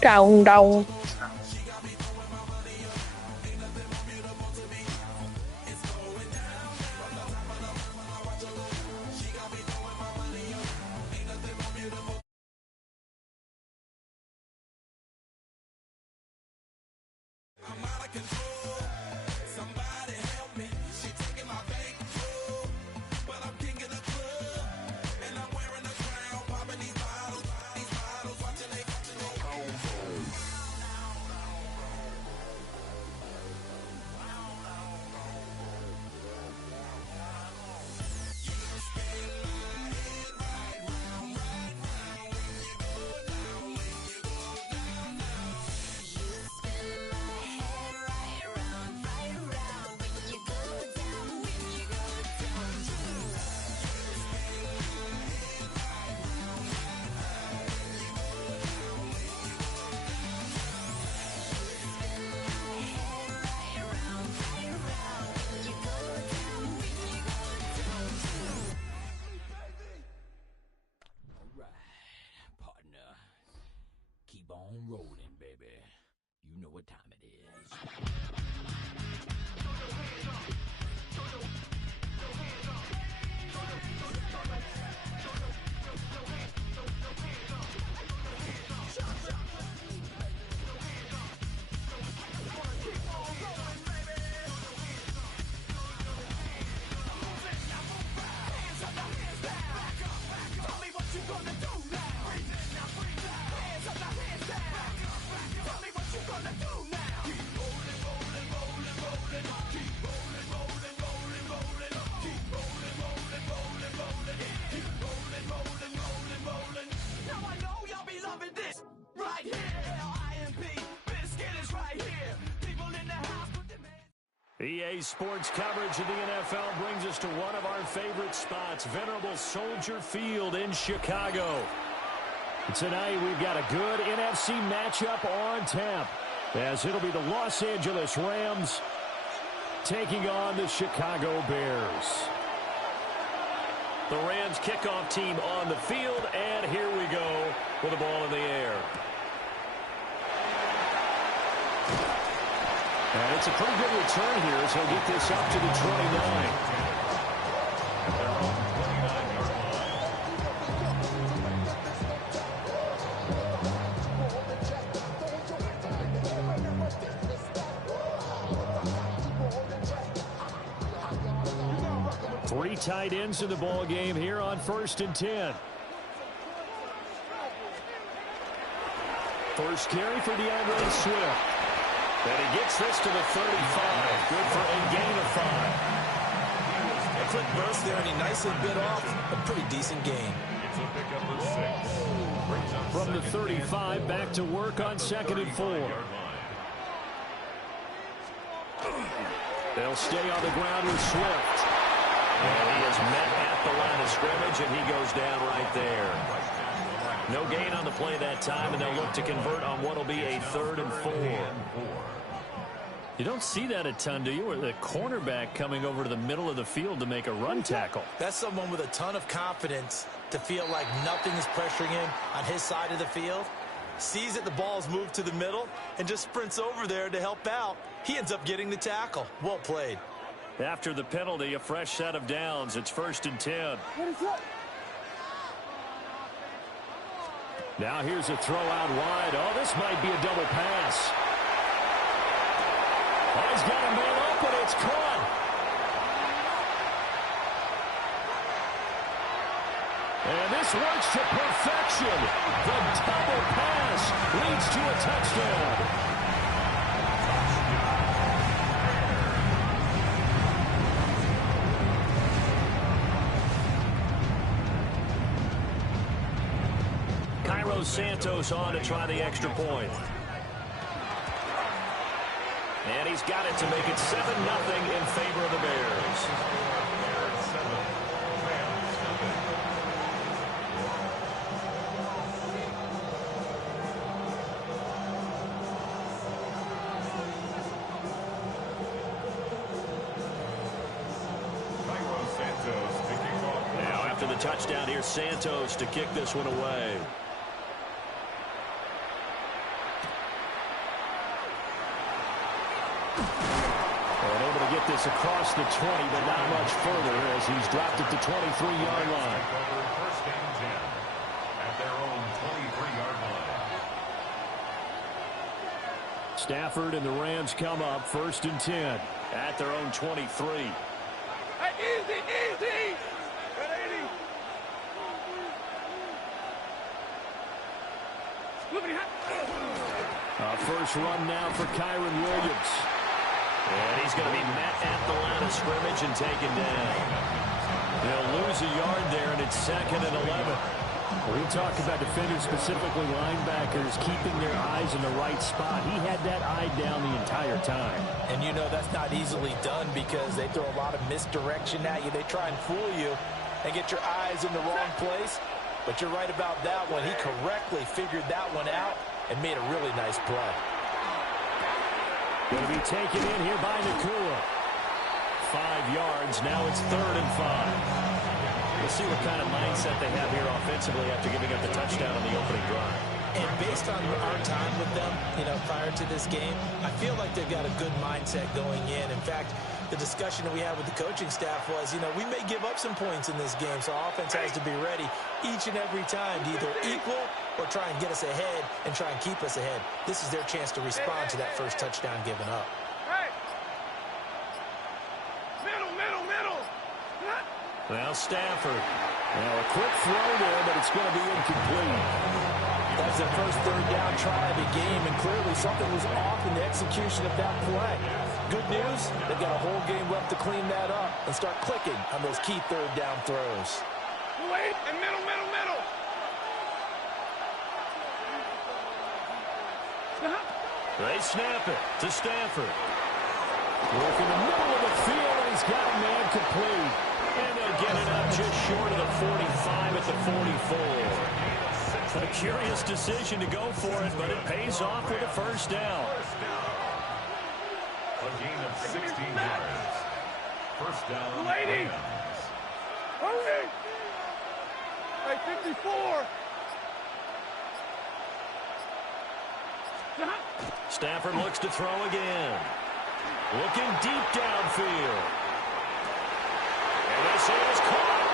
Tròn đồng. On rolling, baby. You know what time it is. EA Sports coverage of the NFL brings us to one of our favorite spots, venerable Soldier Field in Chicago. Tonight we've got a good NFC matchup on tap, as it'll be the Los Angeles Rams taking on the Chicago Bears. The Rams kickoff team on the field, and here we go with the ball in the air. And it's a pretty good return here as he'll get this up to the 29. 3 tight ends in the ball game here on 1st and 10. First carry for DeAndre Swift. And he gets this to the 35. Good for a gain of 5. A quick burst there, and he nicely bit off a pretty decent gain. From the 35, back to work on 2nd and 4. They'll stay on the ground with Swift. And he is met at the line of scrimmage, and he goes down right there. No gain on the play that time, and they'll look to convert on what will be a 3rd and 4. You don't see that a ton, do you? Or the cornerback coming over to the middle of the field to make a run tackle. That's someone with a ton of confidence to feel like nothing is pressuring him on his side of the field. Sees that the ball's moved to the middle and just sprints over there to help out. He ends up getting the tackle. Well played. After the penalty, a fresh set of downs. It's 1st and 10. Now here's a throw out wide. Oh, this might be a double pass. Oh, he's got a man open. It's caught. And this works to perfection. The double pass leads to a touchdown. Santos on to try the extra point. And he's got it to make it 7-0 in favor of the Bears. Now after the touchdown, here's Santos to kick this one away. And able to get this across the 20, but not much further as he's dropped it to 23-yard line. First and 10 at their own 23-yard line. Stafford and the Rams come up first and 10 at their own 23. Hey, easy, easy. 180. First run now for Kyron Williams. And he's going to be met at the line of scrimmage and taken down. They'll lose a yard there, and it's 2nd and 11. We talk about defenders, specifically linebackers, keeping their eyes in the right spot. He had that eye down the entire time. And you know that's not easily done because they throw a lot of misdirection at you. They try and fool you and get your eyes in the wrong place. But you're right about that one. He correctly figured that one out and made a really nice play. Going to be taken in here by Nakua. 5 yards. Now it's 3rd and 5. We'll see what kind of mindset they have here offensively after giving up the touchdown on the opening drive. And based on our time with them, prior to this game, I feel like they've got a good mindset going in. In fact, the discussion that we had with the coaching staff was, we may give up some points in this game, so our offense has to be ready each and every time to either equal or try and get us ahead and try and keep us ahead. This is their chance to respond to that first touchdown given up. Hey. Middle. Now Stafford. Now a quick throw there, but it's going to be incomplete. That's their first 3rd down try of the game, and clearly something was off in the execution of that play. Good news, they've got a whole game left to clean that up and start clicking on those key 3rd down throws. Wait, and middle. They snap it to Stafford. Work in the middle of the field, and he's got a man complete. And they'll get it up just short of the 45 at the 44. A curious decision to go for it, but it pays off with a first down. A gain of 16 yards. First down. Lady. Hurry. Hey, 54. Stafford looks to throw again. Looking deep downfield. And this is caught.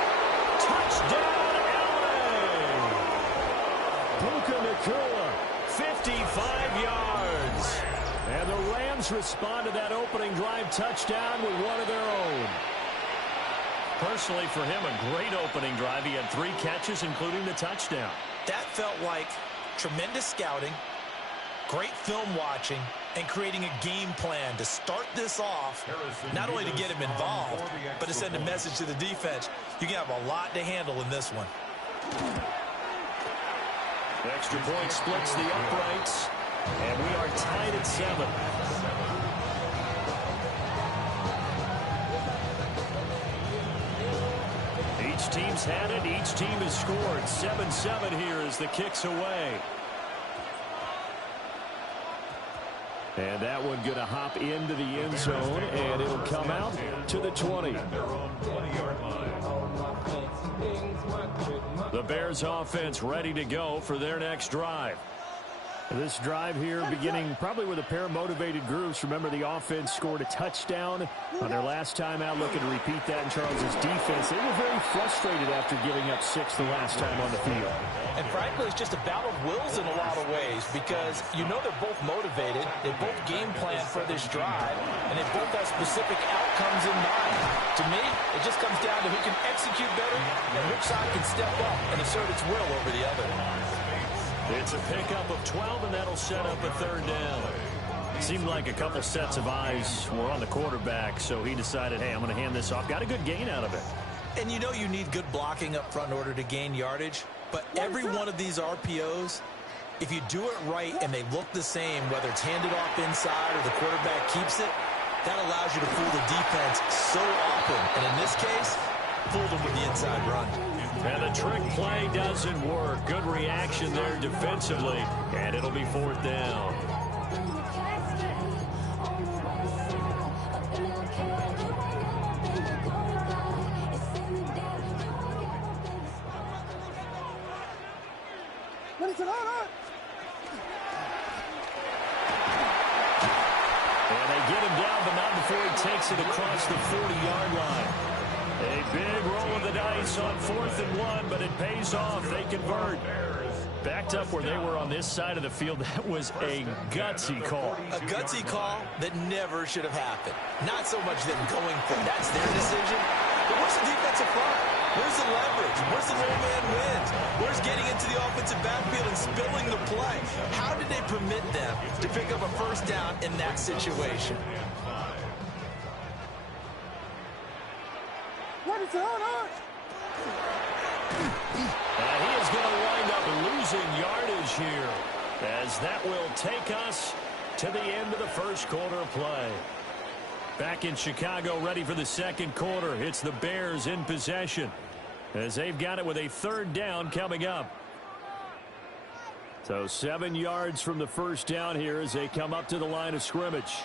Touchdown, LA. Puka Nakua, 55 yards. And the Rams respond to that opening drive touchdown with one of their own. Personally, for him, a great opening drive. He had 3 catches, including the touchdown. That felt like tremendous scouting, great film watching, and creating a game plan to start this off, not only to get him involved, but to send a message to the defense. You can have a lot to handle in this one. Extra point splits the uprights, and we are tied at 7. Each team's had it. Each team has scored. 7-7 here as the kick's away. And that one going to hop into the end zone, and it'll come out to the 20. The Bears offense ready to go for their next drive. This drive here beginning probably with a pair of motivated groups. Remember, the offense scored a touchdown on their last time out, looking to repeat that in Charles's defense. They were very frustrated after giving up 6 the last time on the field. And frankly, it's just a battle of wills in a lot of ways because they're both motivated. They both game plan for this drive, and they both have specific outcomes in mind. To me, it just comes down to who can execute better and which side can step up and assert its will over the other. It's a pickup of 12, and that'll set up a 3rd down. Seemed like a couple sets of eyes were on the quarterback, so he decided, hey, I'm going to hand this off. Got a good gain out of it. And you need good blocking up front in order to gain yardage. But every one of these RPOs, if you do it right and they look the same, whether it's handed off inside or the quarterback keeps it, that allows you to fool the defense so often. And in this case, fooled them with the inside run. And the trick play doesn't work. Good reaction there defensively, and it'll be 4th down. And they get him but not before he takes it across the 40-yard line. A big roll of the dice on 4th and 1, but it pays off. They convert. Backed up where they were on this side of the field, that was a gutsy call. A gutsy call that never should have happened. Not so much them going for it. That's their decision. But where's the defensive front? Where's the leverage? Where's the no-man wins? Where's getting into the offensive backfield and spilling the play? How did they permit them to pick up a first down in that situation? What is going on? And he is going to wind up losing yardage here, as that will take us to the end of the first quarter of play. Back in Chicago, ready for the second quarter. It's the Bears in possession, as they've got it with a 3rd down coming up. So 7 yards from the first down here as they come up to the line of scrimmage.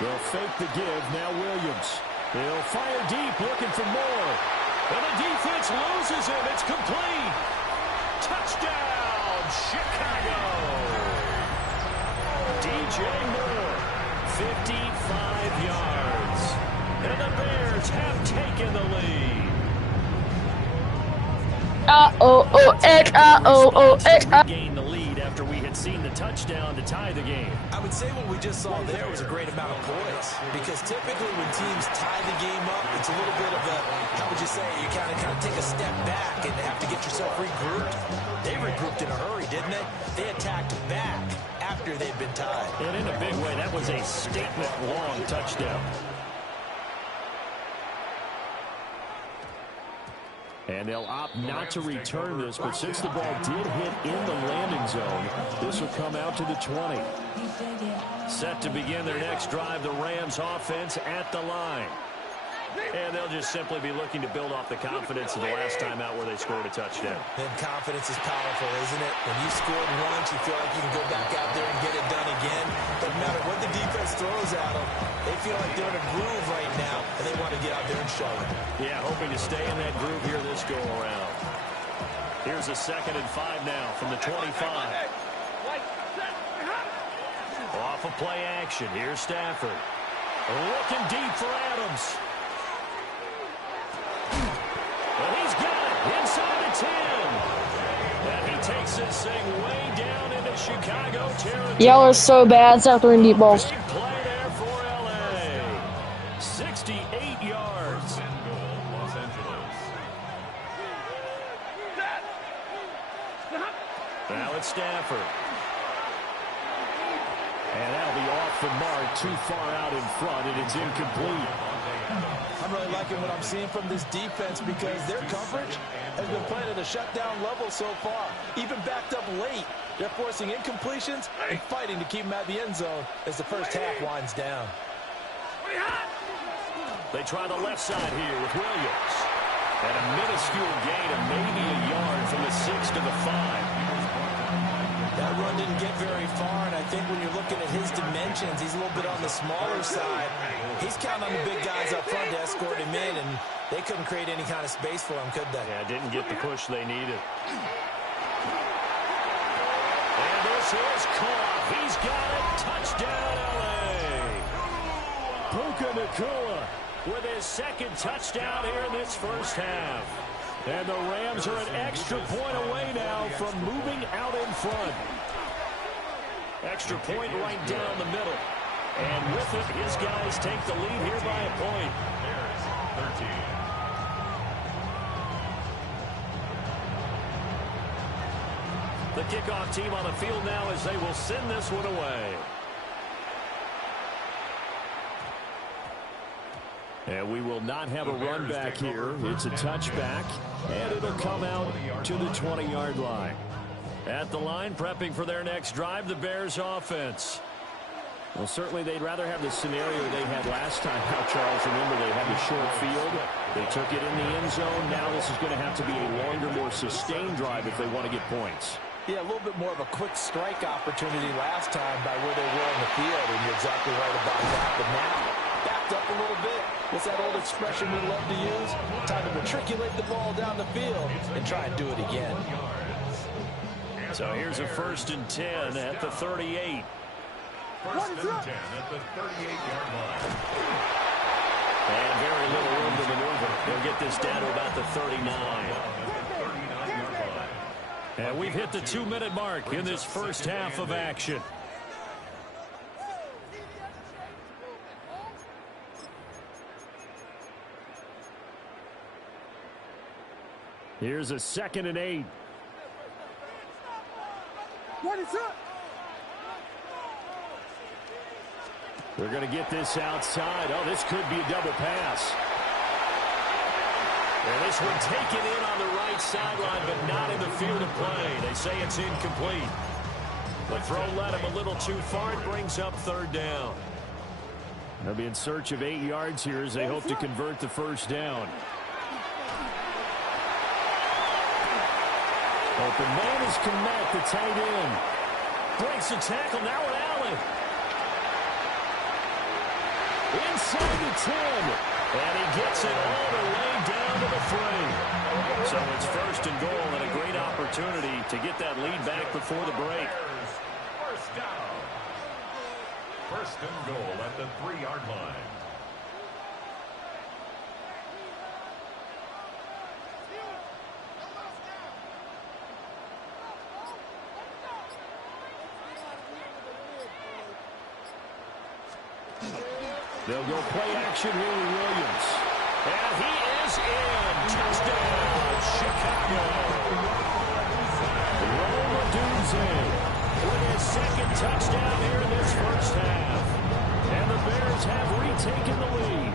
They'll fake the give. Now Williams. They'll fire deep, looking for more. And the defense loses him. It's complete. Touchdown, Chicago. DJ Moore, 55 yards. And the Bears have taken the lead. Gained the lead after we had seen the touchdown to tie the game. I would say what we just saw there was a great amount of poise, because typically when teams tie the game up, it's a little bit of a, how would you say, you kind of take a step back and have to get yourself regrouped. They regrouped in a hurry, didn't they? They attacked back after they'd been tied. And in a big way, that was a statement-long touchdown. And they'll opt not to return this, but since the ball did hit in the landing zone, this will come out to the 20. Set to begin their next drive, the Rams offense at the line. And they'll just simply be looking to build off the confidence of the last time out where they scored a touchdown. Then confidence is powerful, isn't it? When you scored once, you feel like you can go back out there and get it done again. Doesn't matter what the defense throws at them. They feel like they're in a groove right now, and they want to get out there and show it. Yeah, hoping to stay in that groove here this go-around. Here's a 2nd and 5 now from the 25. Off of play action. Here's Stafford. Looking deep for Adams. And he's got it inside the 10. And he takes this thing way down into Chicago territory. Y'all are so bad. Stop throwing deep balls. Big play there for L.A. 68 yards. Now it's Stafford. And that'll be off the mark, too far out in front, and it's incomplete. I'm really liking what I'm seeing from this defense, because their coverage has been playing at a shutdown level so far. Even backed up late, they're forcing incompletions and fighting to keep them at the end zone as the first half winds down. They try the left side here with Williams. And a minuscule gain of maybe a yard from the 6 to the 5. That run didn't get very far, and I think when you're looking at his dimensions, he's a little bit on the smaller side. He's counting on the big guys up front to escort him in, and they couldn't create any kind of space for him, could they? Yeah, didn't get the push they needed. And this is caught. He's got it. Touchdown, L.A. Puka Nacua with his 2nd touchdown here in this first half. And the Rams are an extra point away now from moving out in front. Extra point right down the middle. And with it, his guys take the lead here by a point. Bears 13. The kickoff team on the field now as they will send this one away. And we will not have a run back here. It's a touchback, and it'll come out to the 20-yard line. At the line, prepping for their next drive, the Bears offense. Well, certainly they'd rather have the scenario they had last time out, Charles. Remember, they had the short field. They took it in the end zone. Now this is going to have to be a longer, more sustained drive if they want to get points. Yeah, a little bit more of a quick strike opportunity last time by where they were on the field, and you're exactly right about that. But now, backed up a little bit. What's that old expression we love to use? Time to matriculate the ball down the field and try and do it again. So here's a 1st and 10 at the 38. First and 10 at the 38-yard line. And very little room to maneuver. They'll get this down to about the 39. And we've hit the 2-minute mark in this first half of action. Here's a 2nd and 8. They're going to get this outside. Oh, this could be a double pass. And this one taken in on the right sideline, but not in the field of play. They say it's incomplete. The throw led him a little too far. It brings up 3rd down. They'll be in search of 8 yards here as they hope to convert the first down. Open man is Kmet, the tight end. Breaks the tackle. Now with Allen. Inside the 10. And he gets it all the way down to the 3. So it's 1st and goal and a great opportunity to get that lead back before the break. First down. 1st and goal at the 3-yard line. They'll go play action here with Williams. And he is in. Touchdown, Chicago. Roma Dunze with his 2nd touchdown here in this first half. And the Bears have retaken the lead.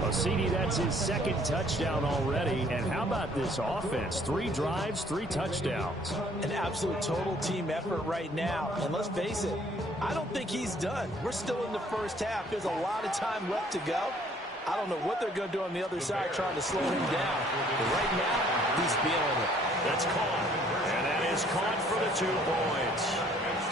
Well, CD, that's his 2nd touchdown already. And how about this offense? 3 drives, 3 touchdowns. An absolute total team effort right now. And let's face it, I don't think he's done. We're still in the first half. There's a lot of time left to go. I don't know what they're going to do on the other side trying to slow him down. But right now, he's feeling it. That's caught. And that is caught for the 2 points.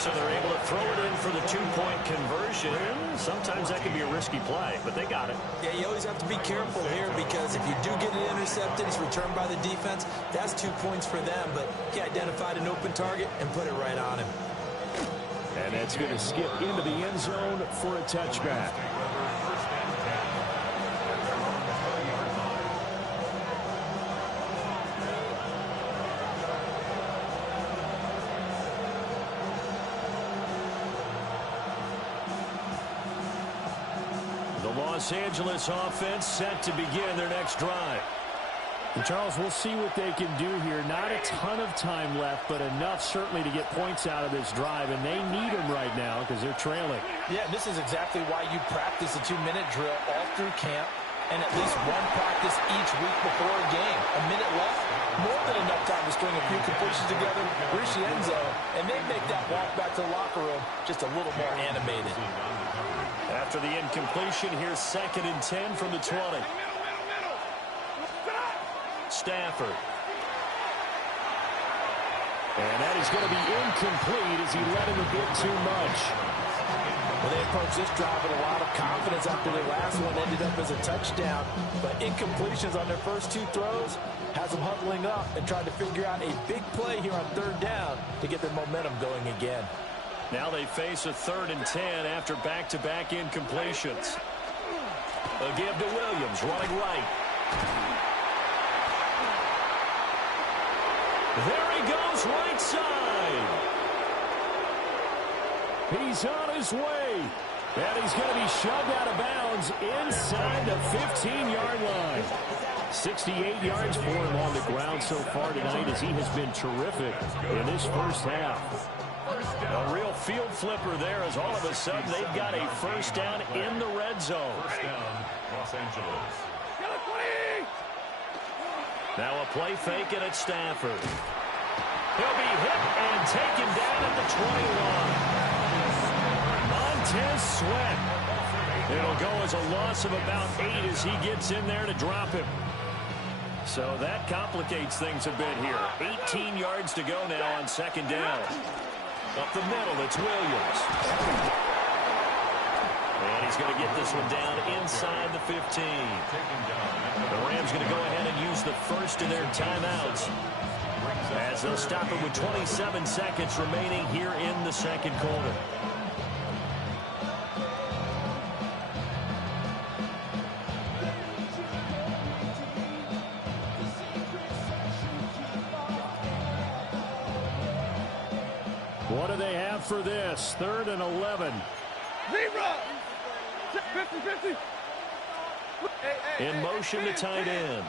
So they're able to throw it in for the 2-point conversion. Sometimes that can be a risky play, but they got it. Yeah, you always have to be careful here because if you do get it intercepted, it's returned by the defense. That's 2 points for them, but he identified an open target and put it right on him. And that's going to skip into the end zone for a touchback. The Los Angeles offense set to begin their next drive. And Charles, we'll see what they can do here. Not a ton of time left, but enough certainly to get points out of this drive, and they need them right now because they're trailing. Yeah, this is exactly why you practice a 2-minute drill all through camp and at least one practice each week before a game. A minute left, more than enough time to string a few completions together, reach the end zone, and they make that walk back to the locker room just a little more animated. After the incompletion, here's 2nd and 10 from the 20. Stafford. And that is going to be incomplete as he let him a bit too much. Well, they approached this drive with a lot of confidence after their last one ended up as a touchdown. But incompletions on their first 2 throws has them huddling up and trying to figure out a big play here on 3rd down to get their momentum going again. Now they face a 3rd and 10 after back-to-back incompletions. A give to Williams, running right. There he goes, right side. He's on his way. And he's going to be shoved out of bounds inside the 15-yard line. 68 yards for him on the ground so far tonight as he has been terrific in this first half. A real field flipper there as all of a sudden they've got a first down in the red zone. First down, Los Angeles. Now a play fake and it's Stafford. He'll be hit and taken down at the 21. Montez Sweat. It'll go as a loss of about 8 as he gets in there to drop him. So that complicates things a bit here. 18 yards to go now on 2nd down. Up the middle, it's Williams. And he's going to get this one down inside the 15. The Rams going to go ahead and use the first of their timeouts as as they'll stop it with 27 seconds remaining here in the second quarter. What do they have for this? 3rd and 11. 50-50. In motion to tight end.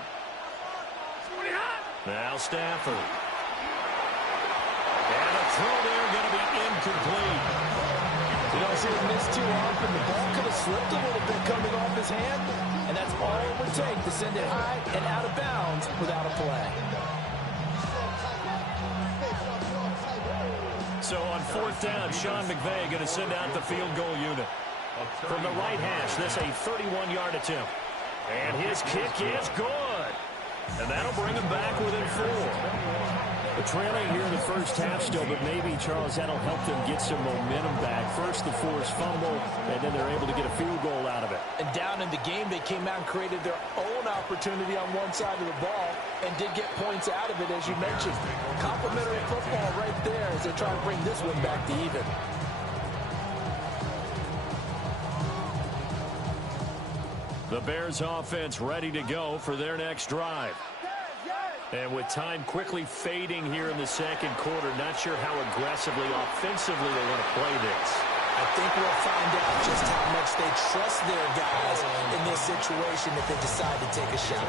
Now Stafford. And a throw there going to be incomplete. You don't see him miss too often. The ball could have slipped a little bit coming off his hand, and that's all it would take to send it high and out of bounds without a play. So on 4th down, Sean McVay going to send out the field goal unit. From the right hash, this a 31-yard attempt. And his kick is good. And that'll bring him back within 4. The trailing here in the first half still, but maybe, Charles, that'll help them get some momentum back. First, the forced fumble, and then they're able to get a field goal out of it. And down in the game, they came out and created their own opportunity on one side of the ball and did get points out of it, as you mentioned. Complimentary football right there as they try to bring this one back to even. The Bears offense ready to go for their next drive. And with time quickly fading here in the second quarter, not sure how aggressively, offensively they want to play this. I think we'll find out just how much they trust their guys in this situation if they decide to take a shot.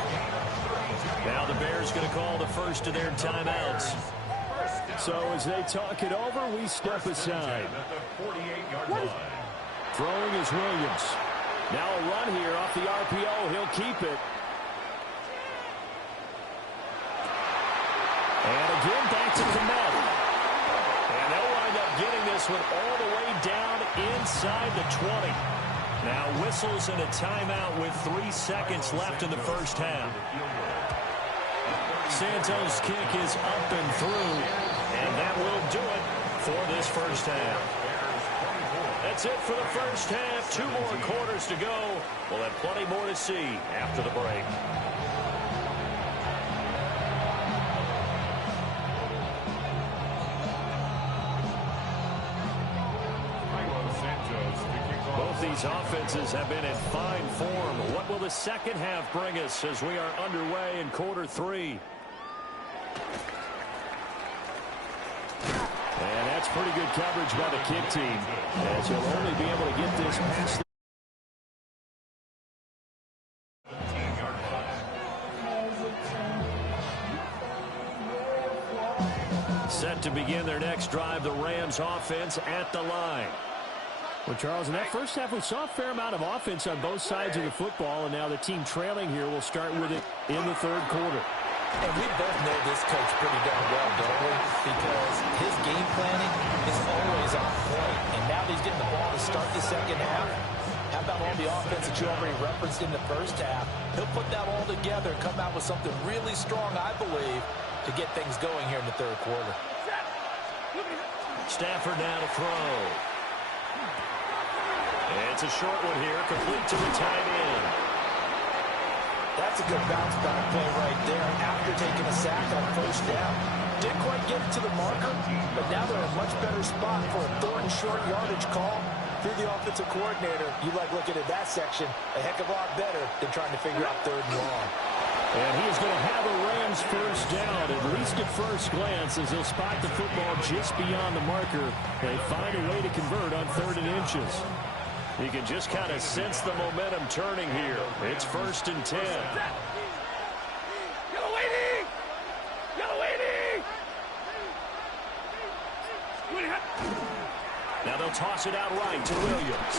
Now the Bears going to call the first of their timeouts. So as they talk it over, we step aside. Throwing is Williams. Now a run here off the RPO. He'll keep it. And again, back to Komet. And they'll wind up getting this one all the way down inside the 20. Now whistles and a timeout with 3 seconds left in the first half. Santos' kick is up and through. And that will do it for this first half. That's it for the first half. 2 more quarters to go. We'll have plenty more to see after the break. Both these offenses have been in fine form. What will the second half bring us as we are underway in quarter 3? And that's pretty good coverage by the kick team, as he'll only be able to get this past the set to begin their next drive, the Rams offense at the line. Well, Charles, in that first half, we saw a fair amount of offense on both sides of the football, and now the team trailing here will start with it in the third quarter. And we both know this coach pretty darn well, don't we? Because his game planning is always on point. And now that he's getting the ball to start the second half, how about all the offense that you already referenced in the first half? He'll put that all together and come out with something really strong, I believe, to get things going here in the third quarter. Stafford now to throw. It's a short one here, complete to the tight end. That's a good bounce back play right there after taking a sack on first down. Didn't quite get it to the marker, but now they're in a much better spot for a 3rd and short yardage call. If you're the offensive coordinator, you like looking at that section a heck of a lot better than trying to figure out 3rd and long. And he's going to have a Rams first down, at least at first glance, as he'll spot the football just beyond the marker. They find a way to convert on 3rd and inches. You can just kind of sense the momentum turning here. It's 1st and 10. Yellow lady! Yellow lady! Now they'll toss it out right to Williams.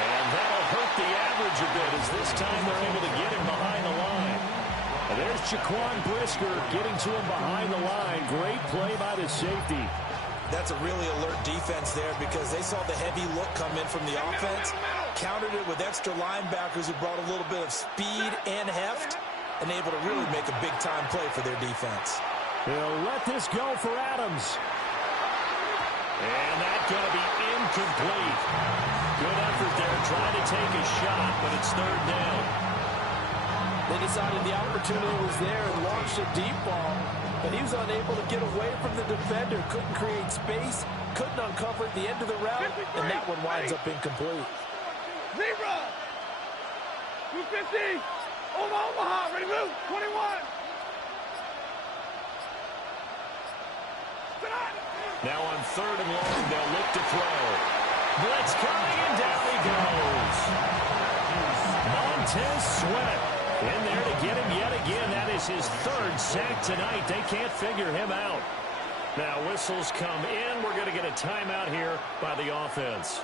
And that'll hurt the average a bit, as this time they're able to get him behind the line. And there's Jaquan Brisker getting to him behind the line. Great play by the safety. That's a really alert defense there because they saw the heavy look come in from the offense, countered it with extra linebackers who brought a little bit of speed and heft, and able to really make a big-time play for their defense. They'll let this go for Adams. And that's going to be incomplete. Good effort there, trying to take a shot, but it's 3rd down. They decided the opportunity was there and launched a deep ball, but he was unable to get away away from the defender, couldn't create space, couldn't uncover at the end of the route, and that one winds up incomplete. Zebra! 250! Omaha! Ready, move! 21! Now on 3rd and long, they'll look to throw. Blitz coming, and down he goes. Montez Sweat in there to get him yet again. That is his 3rd sack tonight. They can't figure him out. Now whistles come in. We're going to get a timeout here by the offense.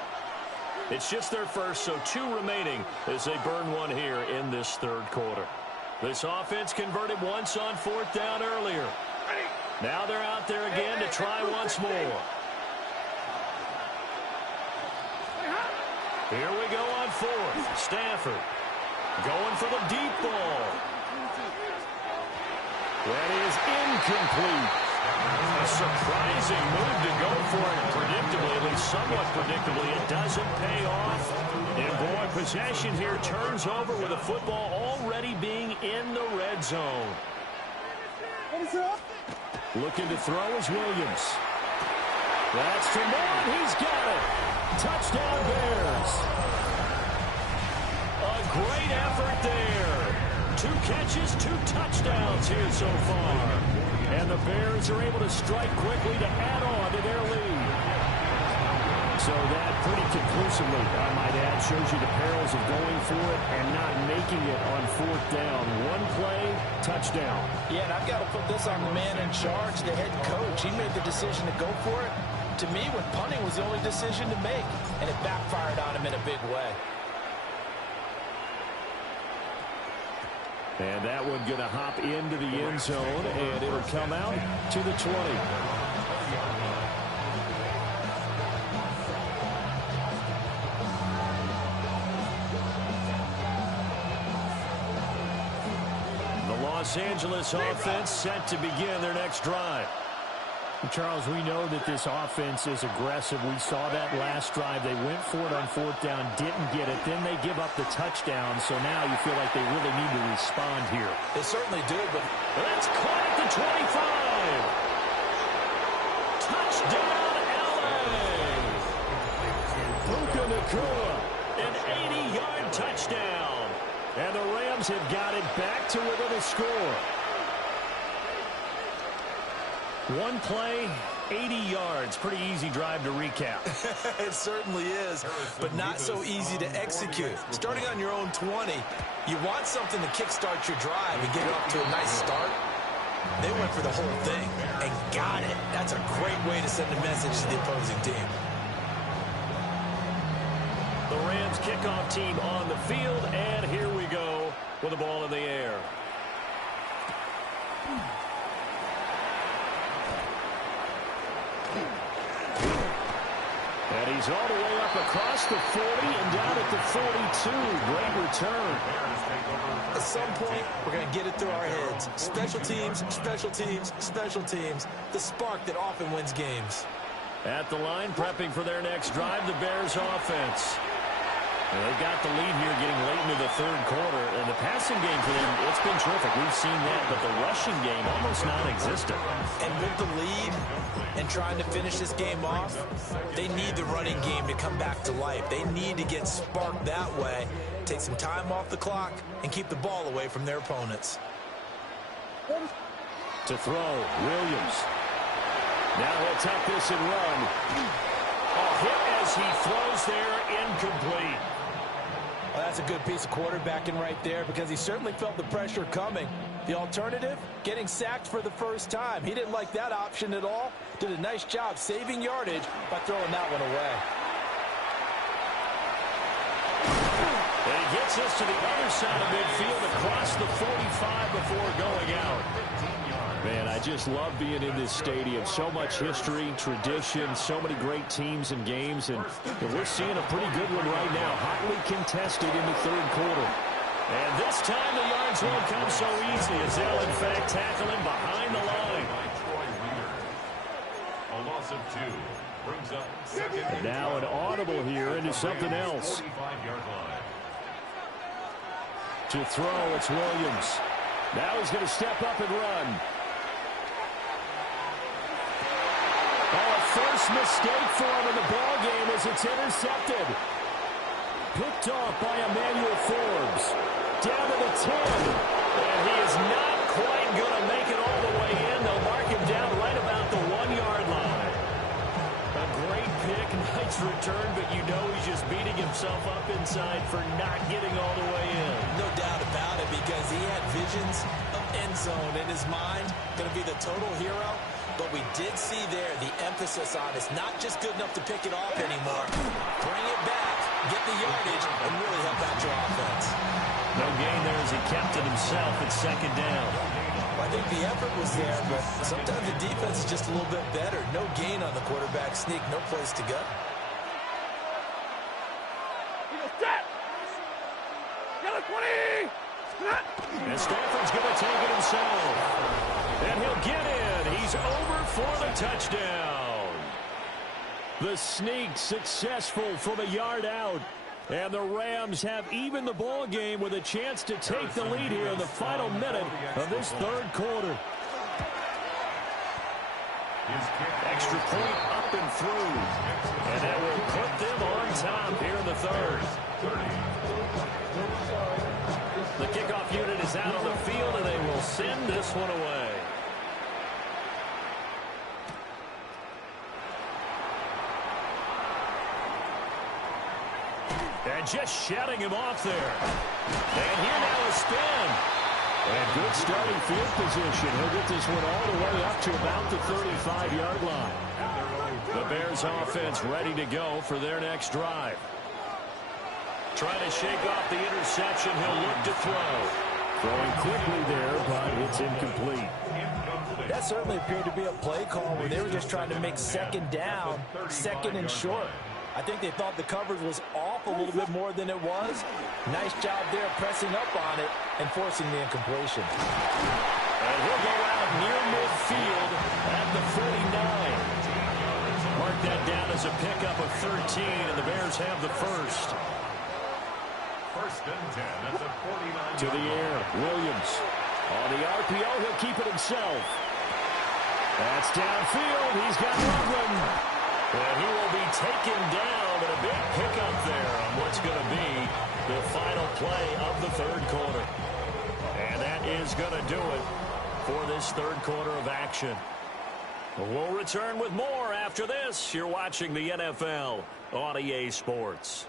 It's just their first, so 2 remaining as they burn one here in this 3rd quarter. This offense converted once on 4th down earlier. Now they're out there again to try once more. Here we go on 4th. Stafford going for the deep ball. That is incomplete. A surprising move to go for it predictably, at least somewhat predictably. It doesn't pay off. And boy, possession here turns over with the football already being in the red zone. Looking to throw is Williams. That's to Moore. He's got it. Touchdown Bears. A great effort there. 2 catches, 2 touchdowns here so far. And the Bears are able to strike quickly to add on to their lead. So that pretty conclusively, I might add, shows you the perils of going for it and not making it on 4th down. 1 play, touchdown. Yeah, and I've got to put this on the man in charge, the head coach. He made the decision to go for it. To me, when punting was the only decision to make, and it backfired on him in a big way. And that one going to hop into the end zone, and it'll come out to the 20. Los Angeles offense set to begin their next drive. Charles, we know that this offense is aggressive. We saw that last drive. They went for it on 4th down, didn't get it. Then they give up the touchdown. So now you feel like they really need to respond here. They certainly do, but that's caught at the 25. Touchdown, LA. Puka Nacua, an 80-yard touchdown. And the Rams have got it back to within a score. 1 play, 80 yards. Pretty easy drive to recap. It certainly is, but not so easy to execute. Starting on your own 20, you want something to kickstart your drive and get it off to a nice start. They went for the whole thing and got it. That's a great way to send a message to the opposing team. The Rams kickoff team on the field, and here we go with the ball in the air. And he's all the way up across the 40 and down at the 42. Great return. At some point, we're going to get it through our heads. Special teams, special teams, special teams. The spark that often wins games. At the line, prepping for their next drive, the Bears offense. Well, they've got the lead here getting late into the 3rd quarter. And the passing game for them, it's been terrific. We've seen that, but the rushing game almost non-existent. And with the lead and trying to finish this game off, they need the running game to come back to life. They need to get sparked that way, take some time off the clock, and keep the ball away from their opponents. To throw, Williams. Now he'll tuck this and run. A hit as he throws there, incomplete. Well, that's a good piece of quarterbacking right there because he certainly felt the pressure coming. The alternative, getting sacked for the first time. He didn't like that option at all. Did a nice job saving yardage by throwing that one away. And he gets us to the other side of midfield across the 45 before going out. Man, I just love being in this stadium. So much history, tradition, so many great teams and games, and we're seeing a pretty good one right now. Hotly contested in the 3rd quarter. And this time the yards won't come so easy as they'll, in fact, tackle him behind the line. A loss of 2 brings up 2nd. And now an audible here into something else. 45-yard line. To throw, it's Williams. Now he's going to step up and run. First mistake for him in the ball game as it's intercepted. Picked off by Emmanuel Forbes. Down to the 10. And he is not quite going to make it all the way in. They'll mark him down right about the 1-yard line. A great pick, nice return, but you know he's just beating himself up inside for not getting all the way in. No doubt about it, because he had visions of end zone in his mind. Going to be the total hero. But we did see there the emphasis on it's not just good enough to pick it off anymore. Bring it back, get the yardage, and really help out your offense. No gain there as he kept it himself at second down. Well, I think the effort was there, but sometimes the defense is just a little bit better. No gain on the quarterback sneak, no place to go. Yellow 20! And Stafford's going to take it himself. And he'll get in. He's over for the touchdown. The sneak successful from a yard out. And the Rams have even the ball game with a chance to take the lead here in the final minute of this third quarter. Extra point up and through. And that will put them on top here in the third. The kickoff unit is out on the field, and they will send this one away. And just shutting him off there. And here now a spin. And good starting field position. He'll get this one all the way up to about the 35-yard line. The Bears offense ready to go for their next drive. Trying to shake off the interception. He'll look to throw. Throwing quickly there, but it's incomplete. That certainly appeared to be a play call where they were just trying to make second down, second and short. I think they thought the coverage was off a little bit more than it was. Nice job there pressing up on it and forcing the incompletion. And he'll go out near midfield at the 49. Mark that down as a pickup of 13, and the Bears have the first. First and 10 at the 49. To the air, Williams. On the RPO, he'll keep it himself. That's downfield. He's got Loveland. And he will be taken down, and a big pickup there on what's going to be the final play of the third quarter. And that is going to do it for this third quarter of action. We'll return with more after this. You're watching the NFL on EA Sports.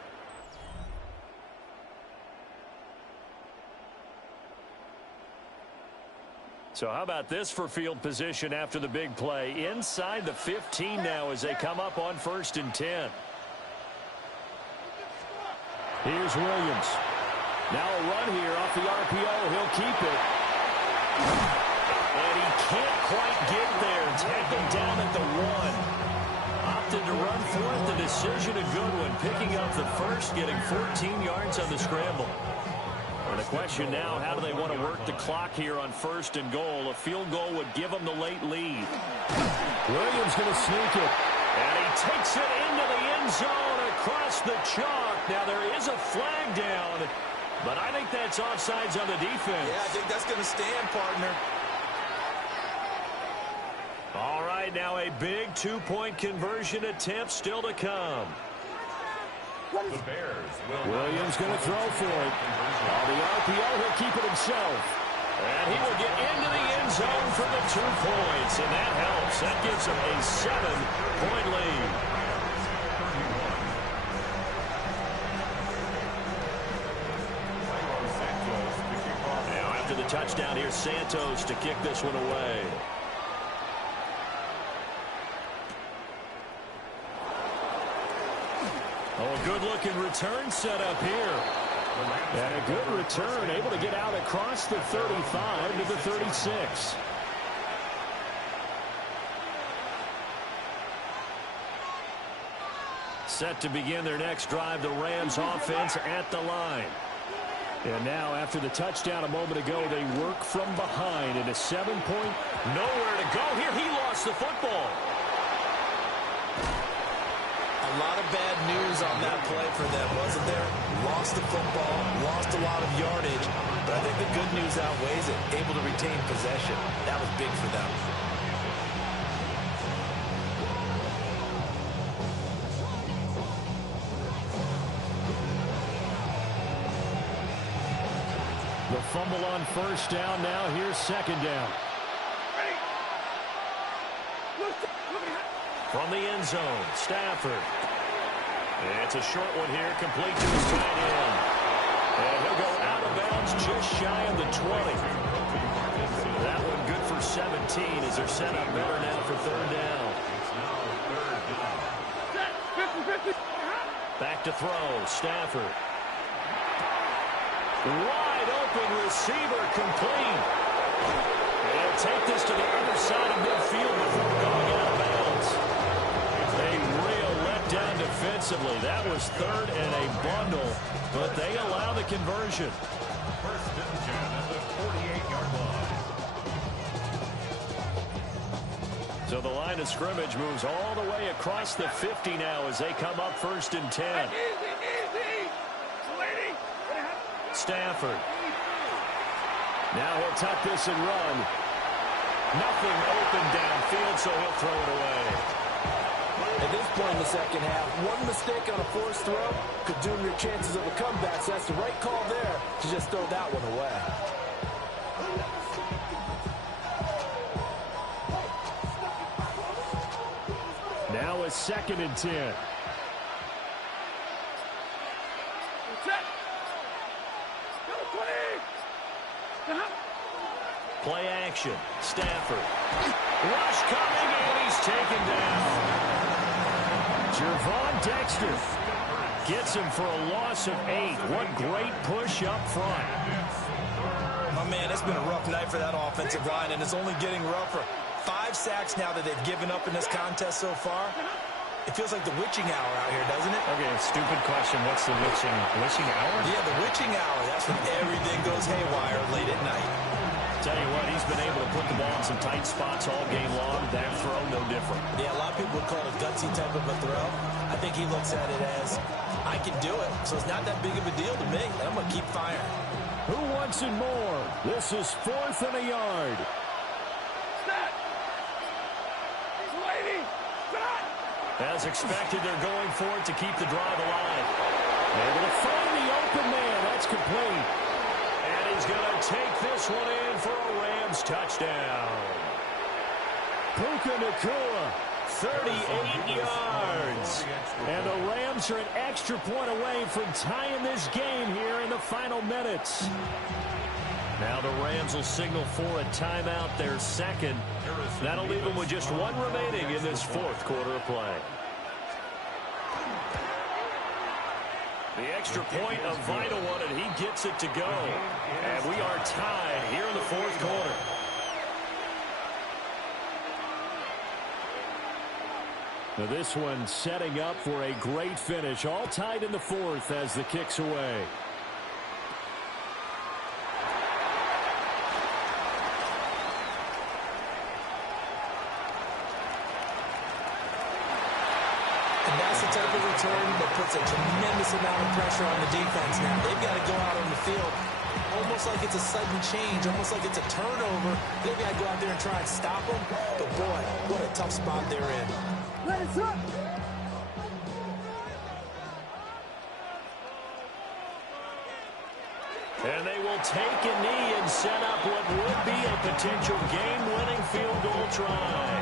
So how about this for field position after the big play? Inside the 15 now as they come up on 1st and 10. Here's Williams. Now a run here off the RPO. He'll keep it. And he can't quite get there. Tackled down at the 1. Opted to run for it. The decision a good one. Picking up the first, getting 14 yards on the scramble. And the question now, how do they want to work the clock here on 1st and goal? A field goal would give them the late lead. Williams going to sneak it. And he takes it into the end zone across the chalk. Now there is a flag down, but I think that's offsides on the defense. Yeah, I think that's going to stand, partner. All right, now a big 2-point conversion attempt still to come. The Bears will. Williams going to throw for it. On the RPO, he'll keep it himself. And he will get into the end zone for the 2 points. And that helps. That gives him a 7-point lead. Now after the touchdown, here's Santos to kick this one away. Oh, a good-looking return set up here. And a good return, able to get out across the 35 to the 36. Set to begin their next drive, the Rams offense at the line. And now, after the touchdown a moment ago, they work from behind in a 7-point. Nowhere to go here. He lost the football. A lot of bad news on that play for them, wasn't there? Lost the football, lost a lot of yardage, but I think the good news outweighs it. Able to retain possession. That was big for them. fumble on first down. Now here's second down. From the end zone, Stafford. It's a short one here, complete to his tight end. And he'll go out of bounds just shy of the 20. That one good for 17 as they're set up better now for third down. Back to throw, Stafford. Wide open receiver, complete. And take this to the other side of midfield before going out of bounds. A real letdown defensively. That was third and a bundle, but they allow the conversion. First and 10 at the 48-yard line. So the line of scrimmage moves all the way across the 50 now as they come up first and 10. Stafford. Now he'll tuck this and run. Nothing open downfield, so he'll throw it away. At this point in the second half, one mistake on a forced throw could doom your chances of a comeback, so that's the right call there to just throw that one away. Now a second and 10. Play action. Stafford. Rush coming, and he's taken down. Gervon Dexter gets him for a loss of 8. What great push up front. Oh, man, it's been a rough night for that offensive line, and it's only getting rougher. 5 sacks now that they've given up in this contest so far. It feels like the witching hour out here, doesn't it? Okay, stupid question. What's the witching hour? Yeah, the witching hour. That's when everything goes haywire late at night. Tell you what, he's been able to put the ball in some tight spots all game long. That throw, no different. Yeah, a lot of people would call it a gutsy type of a throw. I think he looks at it as, I can do it, so it's not that big of a deal to me, and I'm going to keep firing. Who wants it more? This is 4th and a yard. As expected, they're going for it to keep the drive alive. Able to find the open man. That's complete. And he's going to take this one in for a Rams touchdown. Puka Nacua, 38 yards. And the Rams are an extra point away from tying this game here in the final minutes. Now the Rams will signal for a timeout, their second. That'll leave them with just one remaining in this 4th quarter of play. The extra point, a vital one, and he gets it to go. And we are tied here in the 4th quarter. Now this one setting up for a great finish. All tied in the 4th as the kick's away. Type of return that puts a tremendous amount of pressure on the defense now. They've got to go out on the field almost like it's a sudden change, almost like it's a turnover. They've got to go out there and try and stop them. But, boy, what a tough spot they're in. And they will take a knee and set up what would be a potential game-winning field goal try.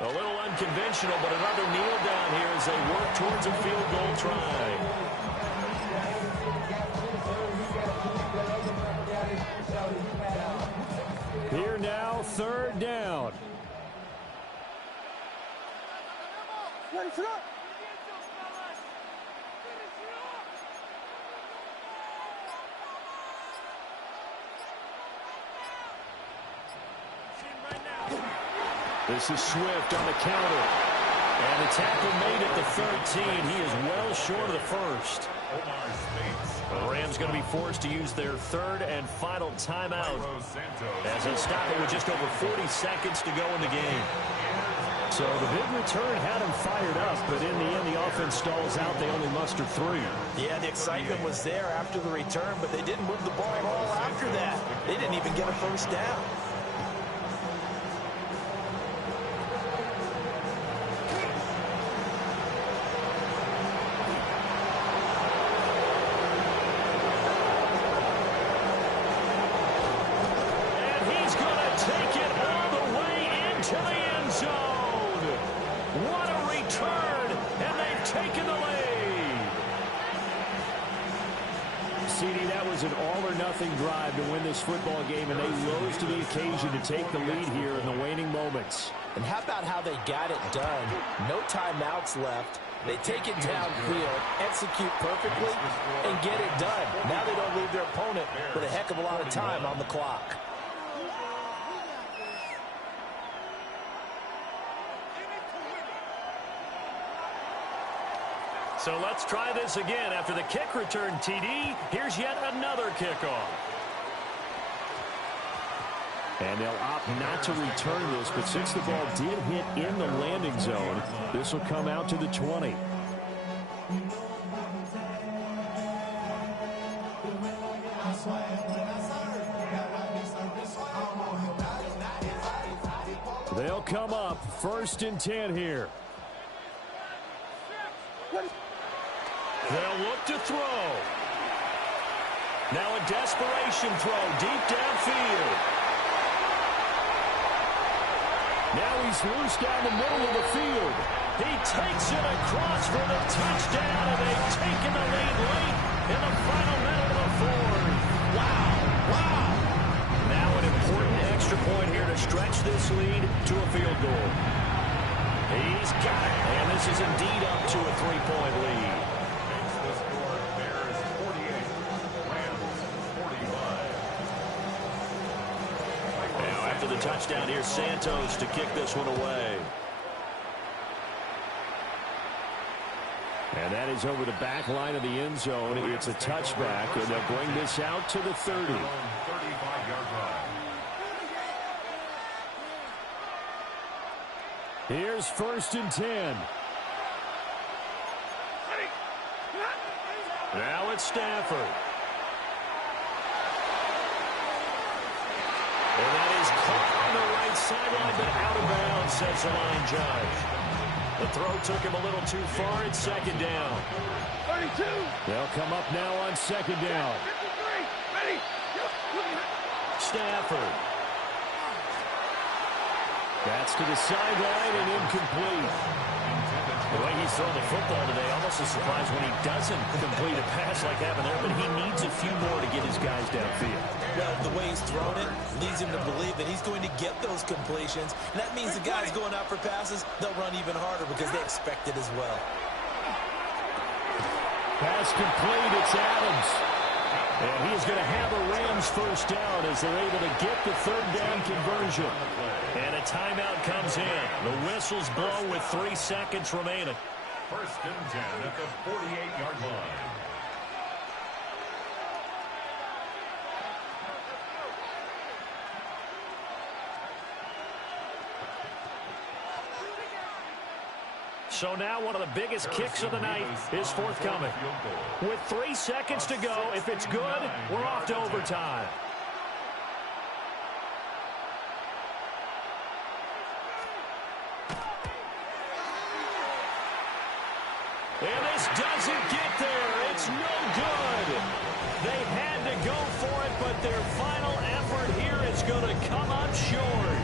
A little unconventional, but another kneel down here as they work towards a field goal try. Here now, 3rd down. This is Swift on the counter. And the tackle made at the 13. He is well short of the first. The Rams going to be forced to use their 3rd and final timeout as they stop it with just over 40 seconds to go in the game. So the big return had him fired up, but in the end, the offense stalls out. They only muster 3. Yeah, the excitement was there after the return, but they didn't move the ball at all after that. They didn't even get a first down. An all-or-nothing drive to win this football game, and they rose to the occasion to take the lead here in the waning moments. And how about how they got it done? No timeouts left. They take it downfield, execute perfectly, and get it done. Now they don't leave their opponent with a heck of a lot of time on the clock. So let's try this again. After the kick return TD, here's yet another kickoff. And they'll opt not to return this, but since the ball did hit in the landing zone, this will come out to the 20. They'll come up 1st and 10 here. They'll look to throw. Now a desperation throw deep downfield. Now he's loose down the middle of the field. He takes it across for the touchdown, and they've taken the lead late in the final minute of the 4th. Wow, wow. Now an important extra point here to stretch this lead to a field goal. He's got it, and this is indeed up to a 3-point lead. The touchdown here, Santos to kick this one away. And that is over the back line of the end zone. It's a touchback, and they'll bring this out to the 30. 35-yard line. Here's 1st and 10. Now it's Stafford. And that is caught on the right sideline, but out of bounds, says the line judge. The throw took him a little too far. It's 2nd down. 32. They'll come up now on 2nd down. 53. Ready. Stafford. That's to the sideline and incomplete. The way he's thrown the football today, almost a surprise when he doesn't complete a pass like happened there, but he needs a few more to get his guys downfield. Well, the way he's thrown it leads him to believe that he's going to get those completions. And that means the guys going out for passes, they'll run even harder because they expect it as well. Pass complete, it's Adams. And he's going to have a Rams first down as they're able to get the 3rd down conversion. And a timeout comes in. The whistles blow with 3 seconds remaining. 1st and 10 at the 48-yard line. So now one of the biggest kicks of the night is forthcoming. With 3 seconds to go, if it's good, we're off to overtime. And this doesn't get there. It's no good. They had to go for it, but their final effort here is going to come up short.